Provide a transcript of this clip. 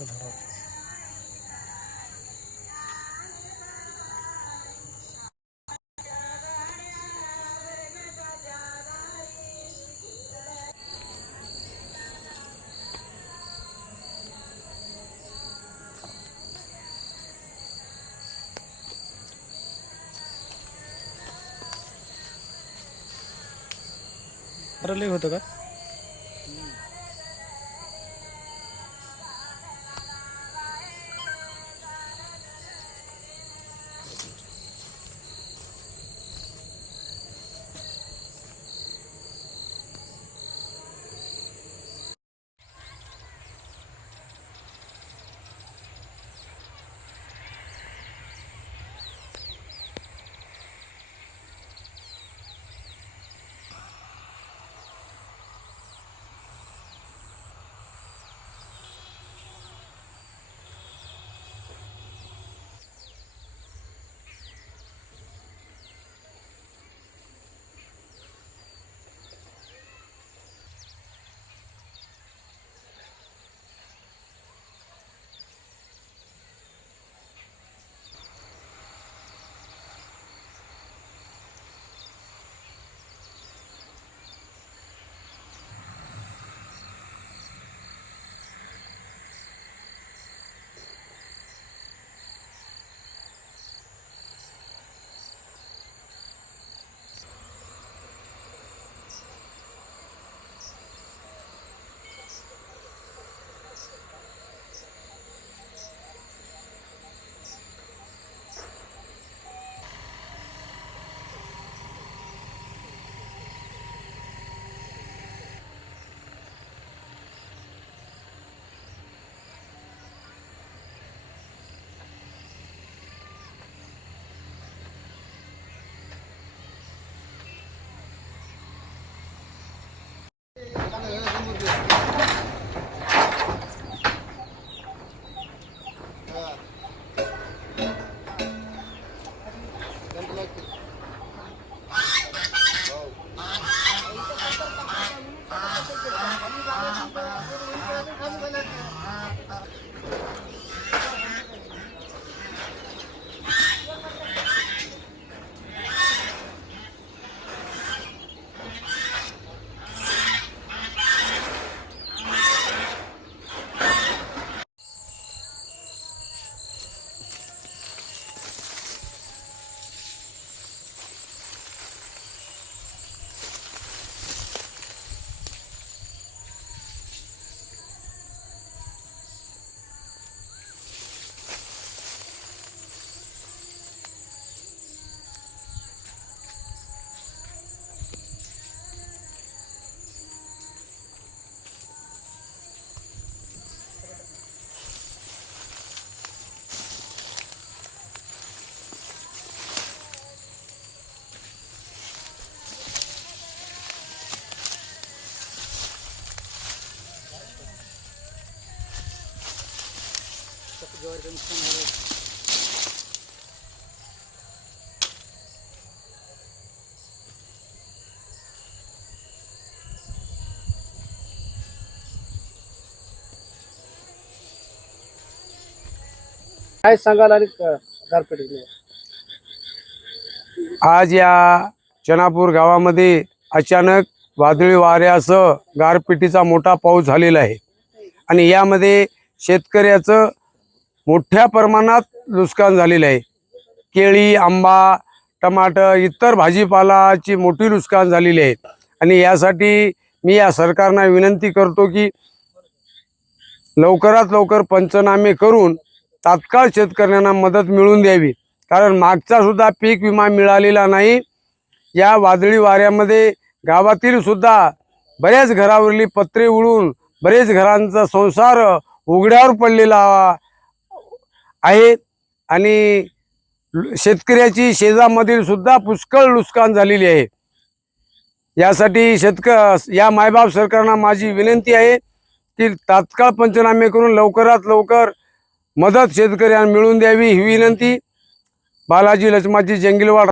तो धरा. अरे लय होतं का काय सांगाल आणि गारपेट आज या चनापूर गावामध्ये अचानक वादळी वाऱ्यासह गारपिटीचा मोठा पाऊस झालेला आहे. आणि यामध्ये शेतकऱ्याचं मोठ्या प्रमाणात नुकसान झालेलं आहे. केळी आंबा टमाटर इतर भाजीपालाची मोठी नुकसान झालेली आहे. आणि यासाठी मी या सरकारना विनंती करतो की लवकरात लवकर पंचनामे करून तात्काळ शेतकऱ्यांना मदत मिळवून द्यावी. कारण मागचा सुद्धा पीक विमा मिळालेला नाही. या वादळी वाऱ्यामध्ये गावातील सुद्धा बऱ्याच घरावरली पत्रे उडून बरेच घरांचा संसार उघड्यावर पडलेला आहेत. आणि शेतकऱ्याची शेजामधील सुद्धा पुष्कळ नुकसान झालेली आहे. यासाठी शेतक या मायबाप सरकारना माझी विनंती आहे की तात्काळ पंचनामे करून लवकरात लवकर मदत शेतकऱ्यांना मिळून द्यावी ही विनंती. बालाजी लक्ष्माजी जंगलवाड